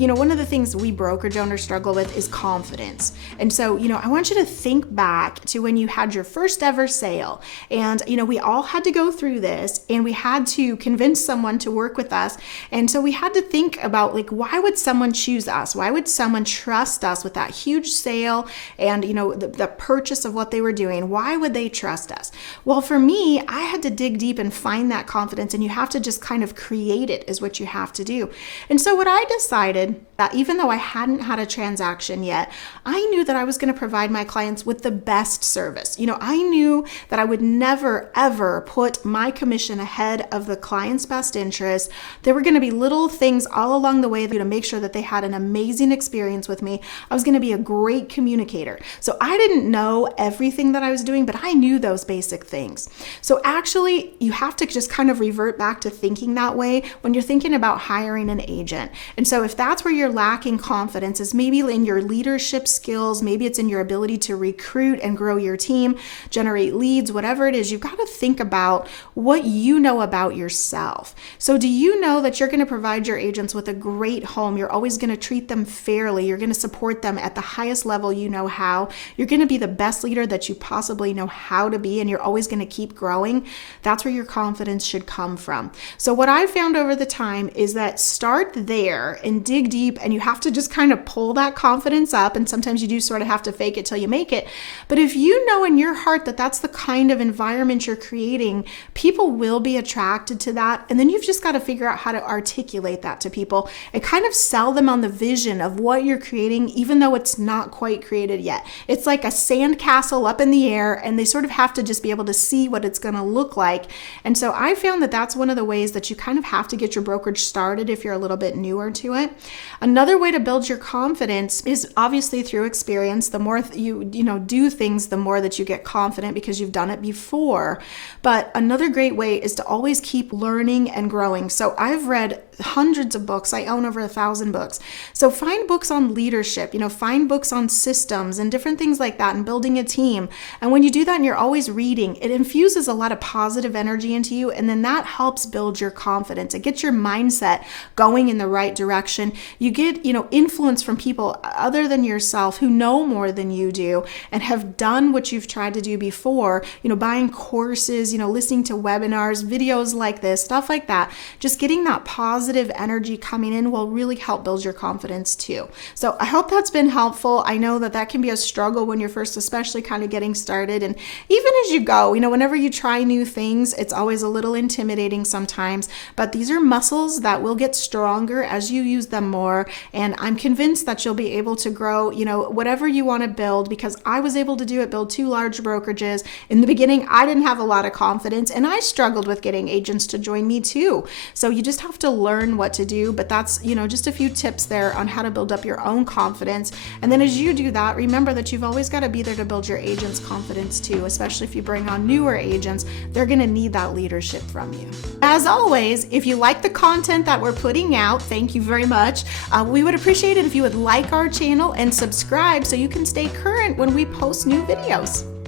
One of the things we brokerage owners struggle with is confidence. And so, I want you to think back to when you had your first ever sale. And, we all had to go through this, and we had to convince someone to work with us. And so we had to think about, why would someone choose us? Why would someone trust us with that huge sale and, the purchase of what they were doing? Why would they trust us? Well, for me, I had to dig deep and find that confidence, and you have to just kind of create it is what you have to do. And so what I decided that even though I hadn't had a transaction yet, I knew that I was going to provide my clients with the best service. I knew that I would never, ever put my commission ahead of the client's best interest. There were going to be little things all along the way to make sure that they had an amazing experience with me. I was going to be a great communicator. So I didn't know everything that I was doing, but I knew those basic things. So actually, you have to just kind of revert back to thinking that way when you're thinking about hiring an agent. And so if that's where you're lacking confidence, is maybe in your leadership skills, maybe it's in your ability to recruit and grow your team, generate leads, whatever it is, you've got to think about what you know about yourself. So do you know that you're going to provide your agents with a great home? You're always going to treat them fairly. You're going to support them at the highest level you know how. You're going to be the best leader that you possibly know how to be, and you're always going to keep growing. That's where your confidence should come from. So what I found over the time is that start there and dig deep, and you have to just kind of pull that confidence up. And sometimes you do sort of have to fake it till you make it. But if you know in your heart that that's the kind of environment you're creating, people will be attracted to that. And then you've just got to figure out how to articulate that to people and kind of sell them on the vision of what you're creating, even though it's not quite created yet. It's like a sandcastle up in the air, and they sort of have to just be able to see what it's going to look like. And so I found that that's one of the ways that you kind of have to get your brokerage started if you're a little bit newer to it. Another way to build your confidence is obviously through experience. The more you do things, the more that you get confident because you've done it before. But another great way is to always keep learning and growing. So I've read hundreds of books. I own over 1,000 books. So find books on leadership, find books on systems and different things like that, and building a team. And when you do that and you're always reading, it infuses a lot of positive energy into you. And then that helps build your confidence. It gets your mindset going in the right direction. You get, influence from people other than yourself who know more than you do and have done what you've tried to do before, buying courses, listening to webinars, videos like this, stuff like that. Just getting that positive energy coming in will really help build your confidence too. So I hope that's been helpful. I know that can be a struggle when you're first, especially kind of getting started. And even as you go, whenever you try new things, it's always a little intimidating sometimes, but these are muscles that will get stronger as you use them more. And I'm convinced that you'll be able to grow, whatever you want to build, because I was able to do it, build 2 large brokerages. In the beginning, I didn't have a lot of confidence, and I struggled with getting agents to join me too. So you just have to learn what to do, but that's, just a few tips there on how to build up your own confidence. And then as you do that, remember that you've always got to be there to build your agents' confidence too, especially if you bring on newer agents. They're going to need that leadership from you. As always, if you like the content that we're putting out, thank you very much. We would appreciate it if you would like our channel and subscribe so you can stay current when we post new videos.